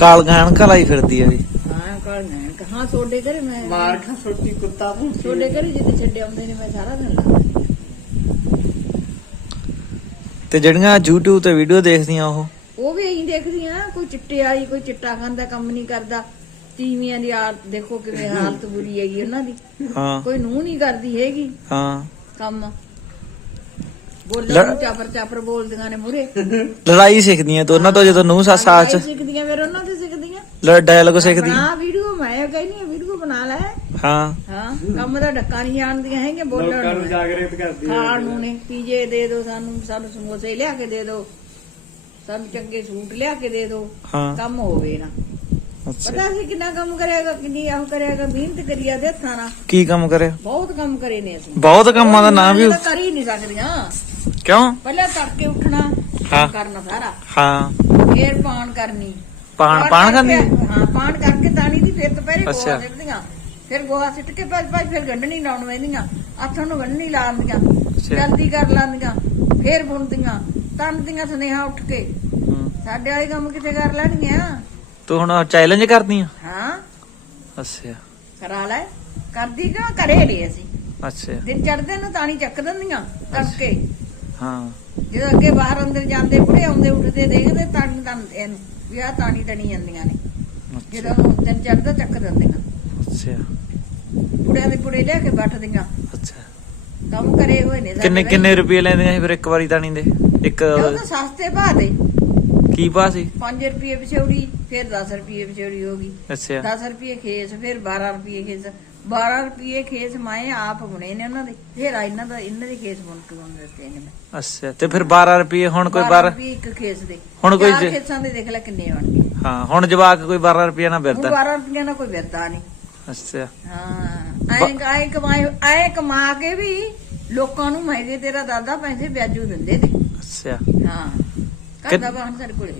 ਕਾਲ ਗਾਣ ਕਲਾਈ ਫਿਰਦੀ ਆ ਵੀ ਹਾਂ ਕਾਲ ਮੈਂ ਕਹਾਂ ਸੋਡੇ ਘਰੇ ਮੈਂ ਮਾਰ ਖਾ ਸੁੱਟੀ ਕੁੱਤਾ ਭੂੰ ਸੋਡੇ ਘਰੇ ਜਿੱਥੇ ਛੱਡੇ ਆਉਂਦੇ ਨੇ ਮੈਂ ਸਾਰਾ ਦਿਨ ਲਾ ਤੇ ਜਿਹੜੀਆਂ YouTube ਤੇ ਵੀਡੀਓ ਦੇਖਦੀਆਂ ਉਹ? ਉਹ ਵੀ ਅਸੀਂ ਦੇਖਦੀਆਂ ਕੋਈ ਚਿੱਟੇ ਵਾਲੀ ਕੋਈ ਚਿੱਟਾ ਖਾਂਦਾ ਕੰਮ ਨਹੀਂ ਕਰਦਾ। ਤੀਵੀਆਂ ਦੀ ਆਦਤ ਦੇਖੋ ਕਿਵੇਂ ਹਾਲਤ ਬੁਰੀ ਹੈਗੀ ਉਹਨਾਂ ਦੀ। ਹਾਂ। ਕੋਈ ਨੂੰ ਨਹੀਂ ਕਰਦੀ ਹੈਗੀ। ਹਾਂ। ਕੰਮ। ਬੋਲਣ ਲੜ- ਨੂੰ ਚਾਪਰ ਚਾਪਰ ਬੋਲਦੀਆਂ ਨੇ ਮੂਰੇ ਲੜਾਈ ਸਿੱਖਦੀਆਂ ਤੇ ਉਹਨਾਂ ਤੋਂ ਜਦੋਂ ਨੂੰ ਸੱਸ ਆ ਚ ਸਿੱਖਦੀਆਂ ਫਿਰ ਉਹਨਾਂ ਤੇ ਸਿੱਖਦੀਆਂ। ਲੜ ਡਾਇਲੌਗ ਸਿੱਖਦੀ। ਬਣਾ ਵੀਡੀਓ ਮੈਂ ਕਹਿੰਦੀ ਵੀਡੀਓ ਬਣਾ ਲੈ। ਹਾਂ। ਹਾਂ ਕੰਮ ਦਾ ਡੱਕਾ ਨਹੀਂ ਜਾਣਦੀਆਂ ਹੈਗੀਆਂ ਬੋਲਣ ਲੋਕਾਂ ਨੂੰ ਜਾਗਰਿਤ ਕਰਦੀ ਹੈ ਖਾਣ ਨੂੰ ਨੇ ਪੀਜੇ ਦੇ ਦਿਓ ਸਾਨੂੰ ਸਾਨੂੰ ਸਮੋਸੇ ਲਿਆ ਕੇ ਦੇ ਦਿਓ ਸਾਨੂੰ ਚੰਗੇ ਸੂਟ ਲਿਆ ਕੇ ਦੇ ਦਿਓ ਹਾਂ। ਕੰਮ ਹੋਵੇ ਨਾ। ਅੱਛਾ। ਪਤਾ ਸੀ ਕਿੰਨਾ ਕੰਮ ਕਰਿਆਗਾ ਕਿੰਨੀ ਆਹ ਕਰਿਆਗਾ ਮਿਹਨਤ ਕਰੀਆ ਦੇ ਹੱਥਾਂ ਨਾਲ। ਕੀ ਕੰਮ ਕਰਿਆ? ਬਹੁਤ ਕੰਮ ਕਰੇ ਨੇ ਅਸੀਂ। ਬਹੁਤ ਕੰਮਾਂ ਦਾ ਨਾਮ ਵੀ ਕਰ ਹੀ ਨਹੀਂ ਸਕਦੀਆਂ। ਕਿਉਂ? ਪਹਿਲਾਂ ਤੜਕੇ ਉੱਠਣਾ ਹਾਂ। ਕਰਨਾ ਸਾਰਾ। ਹਾਂ। ਫੇਰ ਪਾਣ ਕਰਨੀ। ਪਾਣ ਪਾਣ ਕਰਨੀ ਕਰਕੇ- ਹਾਂ ਪਾਣ ਕਰਕੇ ਤਾਣੀ ਦੀ ਫਿਰ ਦੁਪਹਿਰੇ ਅੱਛਾ। ਗੋਹਾ ਸਿੱਟਦੀਆਂ। ਫਿਰ ਗੋਹਾ ਸਿੱਟ ਕੇ ਭੱਜ ਭੱਜ ਫਿਰ ਗੰਢਣੀ ਲਾਉਣ ਵੈਂਦੀਆਂ ਹੱਥਾਂ ਨੂੰ ਗੰਢਣੀ ਲਾਉਂਦੀਆਂ ਜਲਦੀ ਕਰ ਲਾਂਦੀਆਂ। ਫਿਰ ਬੁਣਦੀਆਂ। ਤੰਦੀਆਂ ਸੁਨੇਹਾ ਉੱਠ ਕੇ। ਹੂੰ। ਸਾਡੇ ਵਾਲੇ ਕੰਮ ਕਿਤੇ ਕਰ ਲੈਣਗੀਆਂ? ਤੂੰ ਹੁਣ ਚੈਲੰਜ ਕਰਦੀ ਆ ਹਾਂ। ਅੱਛਾ। ਕਰਾ ਲੈ। ਕਰਦੀ ਕਿਉਂ? ਕਰੇ ਨਹੀਂ ਅਸੀਂ। ਅੱਛਾ। ਦਿਨ ਚੜਦੇ ਨੂੰ ਤਾਣੀ ਚੱਕ ਦਿੰਦੀਆਂ। ਤੜਕੇ। ਹਾਂ। ਜਦੋਂ ਅੱਗੇ ਬਾਹਰ ਅੰਦਰ ਜਾਂਦੇ ਬੁੜੇ ਆਉਂਦੇ ਉੱਠਦੇ ਦੇਖਦੇ ਤਾਣੀ ਤਾਂ ਇਹਨੂੰ ਵੀ ਆਹ ਤਾਣੀ ਤਣੀ ਜਾਂਦੀਆਂ ਨੇ। ਜਦੋਂ ਦਿਨ ਚੜਦਾ ਚੱਕ ਦਿੰਦੀਆਂ। ਅੱਛਾ। ਬੁੜਿਆਂ ਦੇ ਬੁੜੇ ਲਿਆ ਕੇ ਬੱਠਦੀਆਂ ਅੱਛਾ। ਕੰਮ ਕਰੇ ਹੋਏ ਨੇ ਕਿੰਨੇ। ਕਿੰਨੇ ਰੁਪਏ ਲੈਂਦੀਆਂ ਸੀ ਫਿਰ ਇੱਕ ਵਾਰੀ ਤਾਣੀ ਦੇ? ਇੱਕ ਤੇ ਉਹ ਤਾਂ ਸਸਤੇ ਭਾਅ ਦੇ। ਕੀ ਪਾ ਸੀ? 5 ਰੁਪਏ ਵਿਛੋੜੀ ਫਿਰ 10 ਰੁਪਏ ਵਿਛੋੜੀ ਹੋ ਗਈ। ਅੱਛਾ। 10 ਰੁਪਏ ਖੇਸ ਫਿਰ 12 ਰੁਪਏ ਖੇਸ। 12 ਰੁਪਏ ਖੇਸ ਮੈਂ ਆਪ ਬੁਣੇ ਨੇ ਉਹਨਾਂ ਦੇ। ਫਿਰ ਇਹਨਾਂ ਦਾ ਇਹਨਾਂ ਦੇ ਖੇਸ ਬੁਣ ਕੇ ਉਹਨਾਂ ਦਿੱਤੇ ਨੇ ਮੈਂ। ਅੱਛਾ ਤੇ ਫਿਰ 12 ਰੁਪਏ ਹੁਣ ਕੋਈ 12 ਰੁਪਏ ਇੱਕ ਖੇਸ ਦੇ। ਹੁਣ ਕੋਈ ਚਾਰ ਜੇ- ਖੇਸਾਂ ਦੇ ਦੇਖ ਲੈ ਕਿੰਨੇ ਬਣ ਗਏ। ਹਾਂ ਹੁਣ ਜਵਾਕ ਕੋਈ 12 ਰੁਪਏ ਨਾ ਹੁਣ ਫਿਰਦਾ। 12 ਰੁਪਏ ਨਾਲ ਕੋਈ ਵਿਰਦਾ ਨਹੀਂ। ਅੱਛਾ। ਹਾਂ ਐਂ ਐਂ ਕਮਾਈ ਐਂ ਕਮਾ ਕੇ ਵੀ ਲੋਕਾਂ ਨੂੰ ਮੈਂ ਦੇ ਤੇਰਾ ਦਾਦਾ ਪੈਸੇ ਵਿਆਜੂ ਦਿੰਦੇ ਤੇ। ਅੱਛਾ। ਹਾਂ ਕਿ- ਕਰਦਾ ਸਾਡੇ ਕੋਲ ਹੈ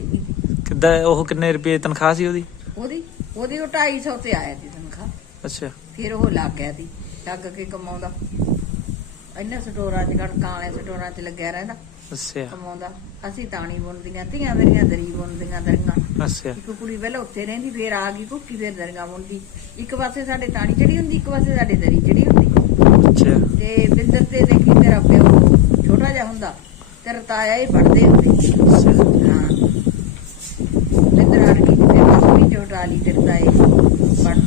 ਕਿੱਦਾਂ ਉਹ ਕਿੰਨੇ ਰੁਪਏ ਤਨਖਾਹ ਸੀ ਉਹਦੀ? ਉਹਦੀ ਉਹਦੀ ਉਹ 250 ਤੇ ਆਇਆ ਸੀ ਤਨਖਾਹ। ਅੱਛਾ। ਫਿਰ ਉਹ ਲੱਗ ਗਿਆ ਸੀ ਲੱਗ ਕੇ ਕਮਾਉਂਦਾ। ਇੰਨੇ ਸਟੋਰਾਂ 'ਚ ਕਣਕਾਂ ਵਾਲੇ ਸਟੋਰਾਂ 'ਚ ਲੱਗਿਆ ਰਹਿੰਦਾ। ਅੱਛਾ। ਕਮਾਉਂਦਾ। ਅਸੀਂ ਤਾਣੀ ਬੁਣਦੀਆਂ ਧੀਆਂ ਮੇਰੀਆਂ ਦਰੀ ਬੁਣਦੀਆਂ ਦਰੀਆਂ। ਅੱਛਾ। ਇੱਕ ਕੁੜੀ ਪਹਿਲਾਂ ਉੱਥੇ ਰਹਿੰਦੀ ਫਿਰ ਆ ਗਈ ਕੁੱਕੀ ਫਿਰ ਦਰੀਆਂ ਬੁਣਦੀ। ਇੱਕ ਪਾਸੇ ਸਾਡੇ ਤਾਣੀ ਚੜੀ ਹੁੰਦੀ ਇੱਕ ਪਾਸੇ ਸਾਡੇ ਦਰੀ ਚੜੀ ਹੁੰਦੀ। ਅੱਛਾ। ਤੇ ਬਿੰਦਰ ਤੇ ਦੇਖੀ ਤੇਰਾ ਪਿਓ ਛੋਟਾ ਜਿਹਾ ਹੁੰਦਾ ਤੇਰਾ ਤਾਇਆ ਹੀ ਪੜਦੇ ਹੁੰਦੇ। ਹਾਂ। ਬਿੰਦਰ ਹਟ ਗਈ ਤੇ ਬਸ ਵੀ ਛੋਟਾ ਲਈ ਤਾਏ ਪੜਨ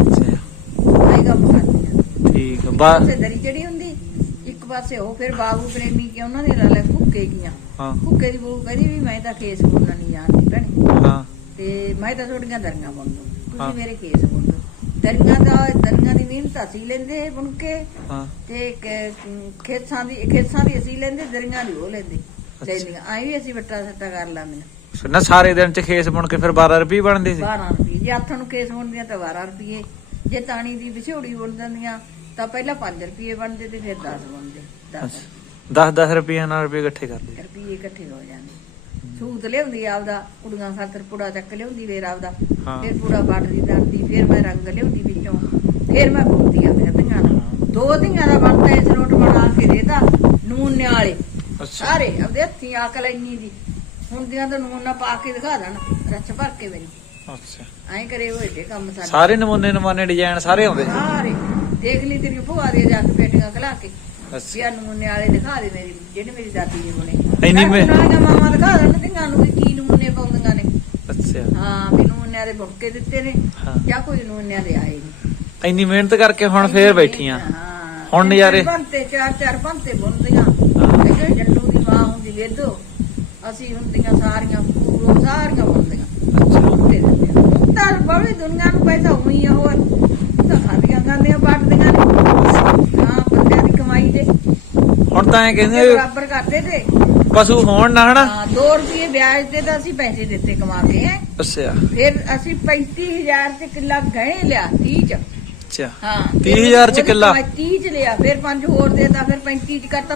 ਅੱਛਾ ਆਈ ਕੰਮ ਕਰਦੀ ਆ ਠੀਕ ਆ ਬਾ ਪਾਸੇ ਦਰੀ ਚੜੀ ਹੁੰਦੀ ਇੱਕ ਪਾਸੇ ਉਹ ਫਿਰ ਬਾਬੂ ਪ੍ਰੇਮੀ ਕਿ ਉਹਨਾਂ ਦੇ ਨਾਲ ਭੁੱਕੇ ਗਈਆਂ। ਹਾਂ। ਭੁੱਕੇ ਦੀ ਬਹੂ ਕਹਿੰਦੀ ਵੀ ਮੈਂ ਤਾਂ ਕੇਸ ਬੁਣਨਾ ਨਹੀਂ ਜਾਣਦੀ ਭੈਣੇ। ਹਾਂ। ਤੇ ਮੈਂ ਤਾਂ ਤੁਹਾਡੀਆਂ ਦਰੀਆਂ ਬੁਣ ਦੂੰ ਹਾਂ। ਤੁਸੀਂ ਮੇਰੇ ਕੇਸ ਬੁਣ ਦਿਓ ਦਰੀਆਂ ਦਾ ਦਰੀਆਂ ਦੀ ਮਿਹਨਤ ਅਸੀਂ ਲੈਂਦੇ ਬੁਣ ਕੇ। ਹਾਂ। ਤੇ ਕ- ਖੇਤਾਂ ਦੀ ਖੇਤਾਂ ਦੀ ਅਸੀਂ ਲੈਂਦੇ ਦਰੀਆਂ ਦੀ ਉਹ ਲੈਂਦੇ। ਲੈਂਦੀਆਂ। ਆਈ ਵੀ ਅਸੀਂ ਵੱਟਾ ਸੱਟਾ ਕਰ ਲਾਂਦੇ ਫਿਰ ਨਾ ਸਾਰੇ ਦਿਨ ਚ ਖੇਸ ਬੁਣ ਕੇ ਫਿਰ 12 ਰੁਪਏ ਬਣਦੇ ਸੀ? 12 ਰੁਪਏ। ਜੇ ਹੱਥਾਂ ਨੂੰ ਕੇਸ ਬਣਦੀਆਂ ਤਾਂ 12 ਰੁਪਏ। ਜੇ ਤਾਣੀ ਦੀ ਵਿਛੋੜੀ ਬੁਣ ਦਿੰਦੀਆਂ ਤਾਂ ਪਹਿਲਾਂ 5 ਰੁਪਏ ਬਣਦੇ ਤੇ ਫਿਰ 10 ਬਣਦੇ 10 10 10 ਰੁਪਏ ਨਾਲ ਰੁਪਏ ਇਕੱਠੇ ਕਰਦੇ ਰੁਪਏ ਇਕੱਠੇ ਹੋ ਜਾਂਦੇ। ਸੂਤ ਲਿਆਉਂਦੀ ਆਪਦਾ ਕੁੜੀਆਂ ਖਾਤਰ ਪੁੜਾ ਚੱਕ ਲਿਆਉਂਦੀ ਫੇਰ ਆਪਦਾ। ਫਿਰ ਪੁੜਾ ਵੱਟਦੀ ਜਾਂਦੀ ਫਿਰ ਮੈਂ ਰੰਗ ਲਿਆਉਂਦੀ ਵਿੱਚੋਂ। ਫਿਰ ਮੈਂ ਬੁਣਦੀ ਆ ਫਿਰ ਧੀਆਂ ਦਾ। ਦੋ ਧੀਆਂ ਦਾ ਬਣਦਾ ਇਸ ਨੋਟ ਬਣਾ ਕੇ ਦੇਦਾ ਨੂਨ ਵਾਲੇ ਅੱਛਾ। ਸਾਰੇ ਆਪਦੇ ਹੱਥੀਂ ਅਕਲ ਇੰਨੀ ਦੀ। ਹੁਣ ਦੀਆਂ ਤਾਂ ਨੂਨ ਨਾ ਪਾ ਕੇ ਦਿਖਾ ਦੇਣ ਰੱਛ ਭਰ ਕੇ ਮੇਰੀ। ਅੱਛਾ। ਐਂ ਕਰੇ ਹੋਏ ਤੇ ਕੰਮ ਸਾਡੇ। ਸਾਰੇ ਨਮੂਨੇ ਨਮਾਨੇ ਡਿਜ਼ਾਈਨ ਸਾਰੇ ਆਉਂਦੇ। ਸਾਰੇ। ਦੇਖ ਲਈ ਤੇਰੀ ਭੂਆ ਦੇ ਜਾ ਕੇ ਬੇਟੀਆਂ ਖਲਾ ਕੇ। ਅੱਛਾ। ਸਿਆ ਨਮੂਨੇ ਵਾਲੇ ਦਿਖਾ ਦੇ ਮੇਰੀ ਜਿਹੜੇ ਮੇਰੀ ਦਾਦੀ ਨੇ ਬਣੇ ਇੰਨੀ ਮੈਂ- ਮਾਮਾ ਦਿਖਾ ਦੇਣ ਧੀਆਂ ਨੂੰ ਵੀ ਕੀ ਨਮੂਨੇ ਪਾਉਂਦੀਆਂ ਨੇ। ਅੱਛਾ। ਹਾਂ ਵੀ ਨਮੂਨਿਆਂ ਦੇ ਬੁੱਕੇ ਦਿੱਤੇ ਨੇ ਹਾਂ। ਜਾਂ ਕੋਈ ਨਮੂਨਿਆਂ ਦੇ ਆਏ ਨਹੀਂ ਇੰਨੀ ਮਿਹਨਤ ਕਰਕੇ ਹੁਣ ਫੇਰ ਬੈਠੀਆਂ। ਹੁਣ ਨਜ਼ਾਰੇ- ਬੰਤੇ ਚਾਰ ਚਾਰ ਬੰਤੇ ਬੁਣਦੀਆਂ। ਹਾਂ। ਤੇ ਜੱਲੂ ਦੀ ਮਾਂ ਹੁੰਦੀ ਵੇਦੋ ਅਸੀਂ ਹੁੰਦੀਆਂ ਸਾਰੀਆਂ ਪੂਰੋ ਸਾਰੀਆਂ ਬੁਣਦੀਆਂ। ਅੱਛਾ। ਹੁਣ ਤਾਂ ਬੜੀ ਦੁਨੀਆ ਨੂੰ ਪੈਸਾ ਹੋਈ ਆ ਹੋਰ ਤਾਂ ਖਾਂਦੀਆਂ ਖਾਂਦੀਆਂ ਬਾਟਦੀਆਂ ਨੇ। ਹਾਂ ਬੰਦਿਆਂ ਦੀ ਕਮਾਈ ਦੇ ਹੁਣ ਤਾਂ ਐ ਇਹ ਕਹਿੰਦੇ ਬਰਾਬਰ ਕਰਦੇ ਤੇ। ਪਸ਼ੂ ਹੋਣ ਨਾ ਹਨਾ? ਹਾਂ 2 ਰੁਪਏ ਵਿਆਜ ਤੇ ਤਾਂ ਅਸੀਂ ਪੈਸੇ ਦਿੱਤੇ ਕਮਾ ਕੇ ਹੈਂ। ਅੱਛਾ। ਫਿਰ ਅਸੀਂ 35000 ਤੇ ਕਿੱਲਾ ਗਏ ਲਿਆ 30 ਚ। ਅੱਛਾ। ਹਾਂ 30,000 ਚ ਕਿੱਲਾ? 30 ਚ ਲਿਆ ਫਿਰ ਪੰਜ ਹੋਰ ਦੇਤਾ ਫਿਰ 35 ਚ ਕਰਤਾ